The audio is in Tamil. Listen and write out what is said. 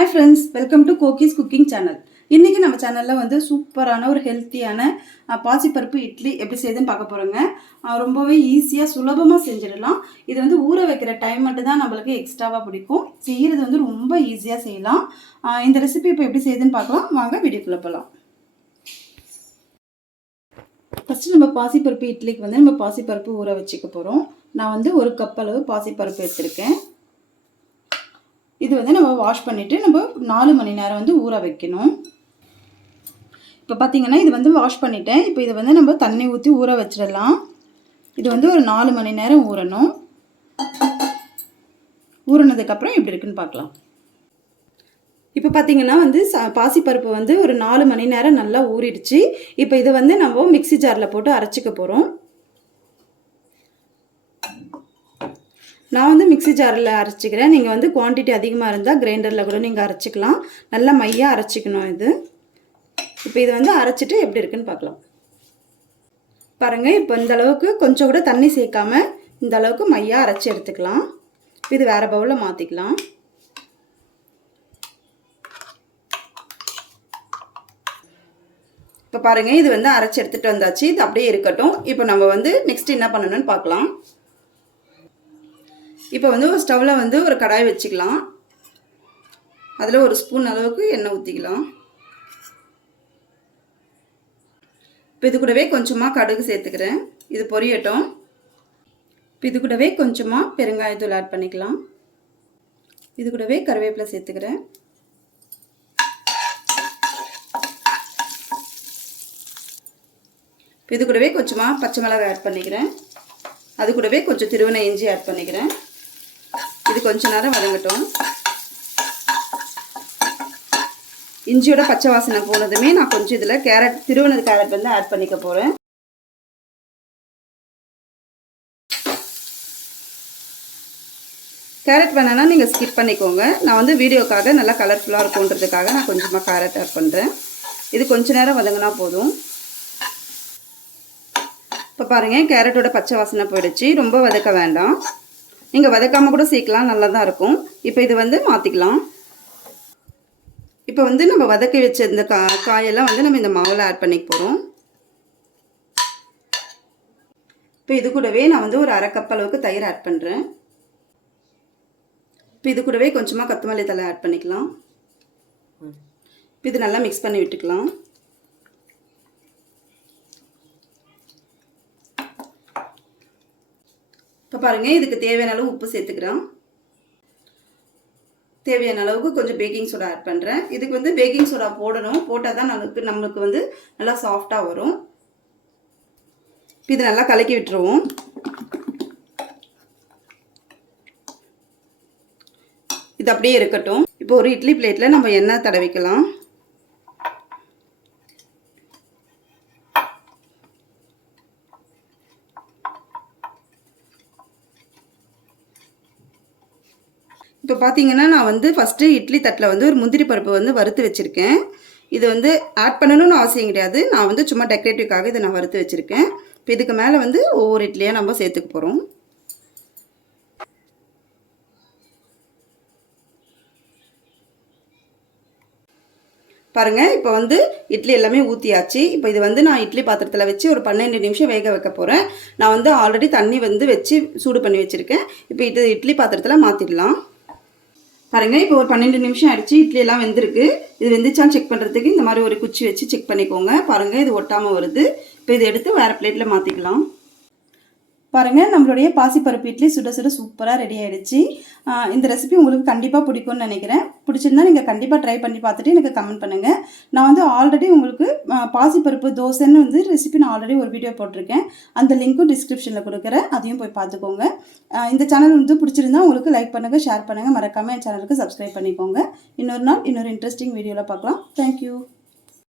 Hi friends, welcome to Kokis cooking channel. இன்னைக்கு நம்ம சேனல்ல வந்து சூப்பரான ஒரு ஹெல்த்தியான பாசி பருப்பு இட்லி எப்படி செய்யுதுன்னு பார்க்க போறோங்க. ரொம்பவே ஈஸியா சுலபமா செஞ்சிடலாம். இது வந்து ஊற வைக்கிற டைம் மட்டும் தான் நமக்கு எக்ஸ்ட்ராவா பிடிக்கும். செய்யிறது வந்து ரொம்ப ஈஸியா செய்யலாம். இந்த ரெசிபி இப்போ எப்படி செய்யுதுன்னு பார்க்கலாம். வாங்க வீடியோக்குள்ள போலாம். ஃபர்ஸ்ட் நம்ம பாசி பருப்பு இட்லிக்கு வந்து நம்ம பாசி பருப்பு ஊற வச்சுக்க போறோம். நான் வந்து 1 கப் அளவு பாசி பருப்பு எடுத்துர்க்கேன். இது வந்து நம்ம வாஷ் பண்ணிட்டு நம்ம 4 மணி நேரம் வந்து ஊற வைக்கணும். இப்போ பாத்தீங்கன்னா இது வந்து வாஷ் பண்ணிட்டேன். இப்போ இத வந்து நம்ம தண்ணி ஊத்தி ஊற வச்சிரலாம். இது வந்து ஒரு 4 மணி நேரம் ஊறணும். ஊறினதுக்கு அப்புறம் எப்படி இருக்குன்னு பார்க்கலாம். இப்போ பாத்தீங்கன்னா வந்து பாசி பருப்பு வந்து ஒரு 4 மணி நேரம் நல்லா ஊறிடுச்சு. இப்போ இத வந்து நம்ம மிக்ஸி ஜார்ல போட்டு அரைச்சுக்க போறோம். நான் வந்து மிக்ஸி ஜாரில் அரைச்சிக்கிறேன். நீங்கள் வந்து குவான்டிட்டி அதிகமாக இருந்தால் கிரைண்டரில் கூட நீங்கள் அரைச்சிக்கலாம். நல்லா மையாக அரைச்சிக்கணும் இது. இப்போ இது வந்து அரைச்சிட்டு எப்படி இருக்குன்னு பார்க்கலாம். பாருங்கள், இப்போ இந்த அளவுக்கு கொஞ்சம் கூட தண்ணி சேர்க்காம இந்த அளவுக்கு மையாக அரைச்சி எடுத்துக்கலாம். இது வேறு பவுலில் மாற்றிக்கலாம். இப்போ பாருங்கள், இது வந்து அரைச்சி எடுத்துகிட்டு வந்தாச்சு. இது அப்படியே இருக்கட்டும். இப்போ நம்ம வந்து நெக்ஸ்ட் என்ன பண்ணணும்னு பார்க்கலாம். இப்போ வந்து ஒரு ஸ்டவ்வில் வந்து ஒரு கடாய் வச்சுக்கலாம். அதில் ஒரு ஸ்பூன் அளவுக்கு எண்ணெய் ஊற்றிக்கலாம். இப்போ இது கூடவே கொஞ்சமாக கடுகு சேர்த்துக்கிறேன். இது பொரியட்டும். இப்போ இது கூடவே கொஞ்சமாக பெருங்காயத்தூள் ஆட் பண்ணிக்கலாம். இது கூடவே கருவேப்பிலை சேர்த்துக்கிறேன். இப்போ இது கூடவே கொஞ்சமாக பச்சை மிளகாய் ஆட் பண்ணிக்கிறேன். அது கூடவே கொஞ்சம் திருவன இஞ்சி ஆட் பண்ணிக்கிறேன். இது கொஞ்ச நேரம் வதங்கட்டும். இஞ்சியோட பச்சை வாசனை போனதுமே நான் கொஞ்சம் இதில் திருவனது கேரட் வந்து ஆட் பண்ணிக்க போகிறேன். கேரட் வேணான்னா நீங்கள் ஸ்கிப் பண்ணிக்கோங்க. நான் வந்து வீடியோக்காக நல்லா கலர்ஃபுல்லாக இருக்குன்றதுக்காக நான் கொஞ்சமாக கேரட் ஆட் பண்ணுறேன். இது கொஞ்ச நேரம் வதங்கினா போதும். இப்போ பாருங்கள், கேரட்டோட பச்சை வாசனை போயிடுச்சு. ரொம்ப வதக்க வேண்டாம். நீங்கள் வதக்காமல் கூட சேர்க்கலாம், நல்லா தான் இருக்கும். இப்போ இது வந்து மாற்றிக்கலாம். இப்போ வந்து நம்ம வதக்கி வச்ச இந்த காயெல்லாம் வந்து நம்ம இந்த மாவில் ஆட் பண்ணிக்க போகிறோம். இப்போ இது கூடவே நான் வந்து ஒரு 1/2 கப் அளவுக்கு தயிர் ஆட் பண்ணுறேன். இப்போ இது கூடவே கொஞ்சமாக கொத்தமல்லி தழை ஆட் பண்ணிக்கலாம். இப்போ இது நல்லா மிக்ஸ் பண்ணி விட்டுக்கலாம். இப்போ பாருங்கள், இதுக்கு தேவையான அளவு உப்பு சேர்த்துக்கிறேன். தேவையான அளவுக்கு கொஞ்சம் பேக்கிங் சோடா ஆட் பண்ணுறேன். இதுக்கு வந்து பேக்கிங் சோடா போடணும். போட்டால் தான் நம்மளுக்கு வந்து நல்லா சாஃப்டாக வரும். இது நல்லா கலக்கி விட்டுருவோம். இது அப்படியே இருக்கட்டும். இப்போ ஒரு இட்லி பிளேட்டில் நம்ம எண்ணெய் தடவிக்கலாம். இப்போ பார்த்தீங்கன்னா நான் வந்து ஃபஸ்ட்டு இட்லி தட்டில் வந்து ஒரு முந்திரி பருப்பு வந்து வறுத்து வச்சுருக்கேன். இது வந்து ஆட் பண்ணணும்னு அவசியம் கிடையாது. நான் வந்து சும்மா டெக்கரேட்டிவ்காக இதை நான் வறுத்து வச்சுருக்கேன். இப்போ இதுக்கு மேலே வந்து ஒவ்வொரு இட்லியாக நம்ம சேர்த்துக்க போகிறோம். பாருங்கள், இப்போ வந்து இட்லி எல்லாமே ஊற்றியாச்சு. இப்போ இது வந்து நான் இட்லி பாத்திரத்தில் வச்சு ஒரு 12 நிமிஷம் வேக வைக்க போகிறேன். நான் வந்து ஆல்ரெடி தண்ணி வந்து வச்சு சூடு பண்ணி வச்சுருக்கேன். இப்போ இது இட்லி பாத்திரத்தில் மாற்றிடலாம். பாருங்கள், இப்போ ஒரு 12 நிமிஷம் ஆகிடுச்சு. இட்லி எல்லாம் வெந்திருக்கு. இது வெந்துச்சான்னு செக் பண்ணுறதுக்கு இந்த மாதிரி ஒரு குச்சி வச்சு செக் பண்ணிக்கோங்க. பாருங்கள், இது ஒட்டாமல் வருது. இப்போ இதை எடுத்து வேறு பிளேட்டில் மாற்றிக்கலாம். பாருங்கள், நம்மளுடைய பாசிப்பருப்பு இட்லி சுட சுட சூப்பராக ரெடி ஆகிடுச்சு. இந்த ரெசிபி உங்களுக்கு கண்டிப்பாக பிடிக்கும்னு நினைக்கிறேன். பிடிச்சிருந்தா நீங்கள் கண்டிப்பாக ட்ரை பண்ணி பார்த்துட்டு எனக்கு கமெண்ட் பண்ணுங்கள். நான் வந்து ஆல்ரெடி உங்களுக்கு பாசிப்பருப்பு தோசைன்னு வந்து ரெசிபி நான் ஆல்ரெடி ஒரு வீடியோ போட்டிருக்கேன். அந்த லிங்க்கும் டிஸ்கிரிப்ஷனில் கொடுக்குறேன். அதையும் போய் பார்த்துக்கோங்க. இந்த சேனல் வந்து பிடிச்சிருந்தா உங்களுக்கு லைக் பண்ணுங்கள், ஷேர் பண்ணுங்கள். மறக்காமல் என் சேனலுக்கு சப்ஸ்கிரைப் பண்ணிக்கோங்க. இன்னொரு நாள் இன்னொரு இன்ட்ரெஸ்டிங் வீடியோவில் பார்க்கலாம். தேங்க்யூ.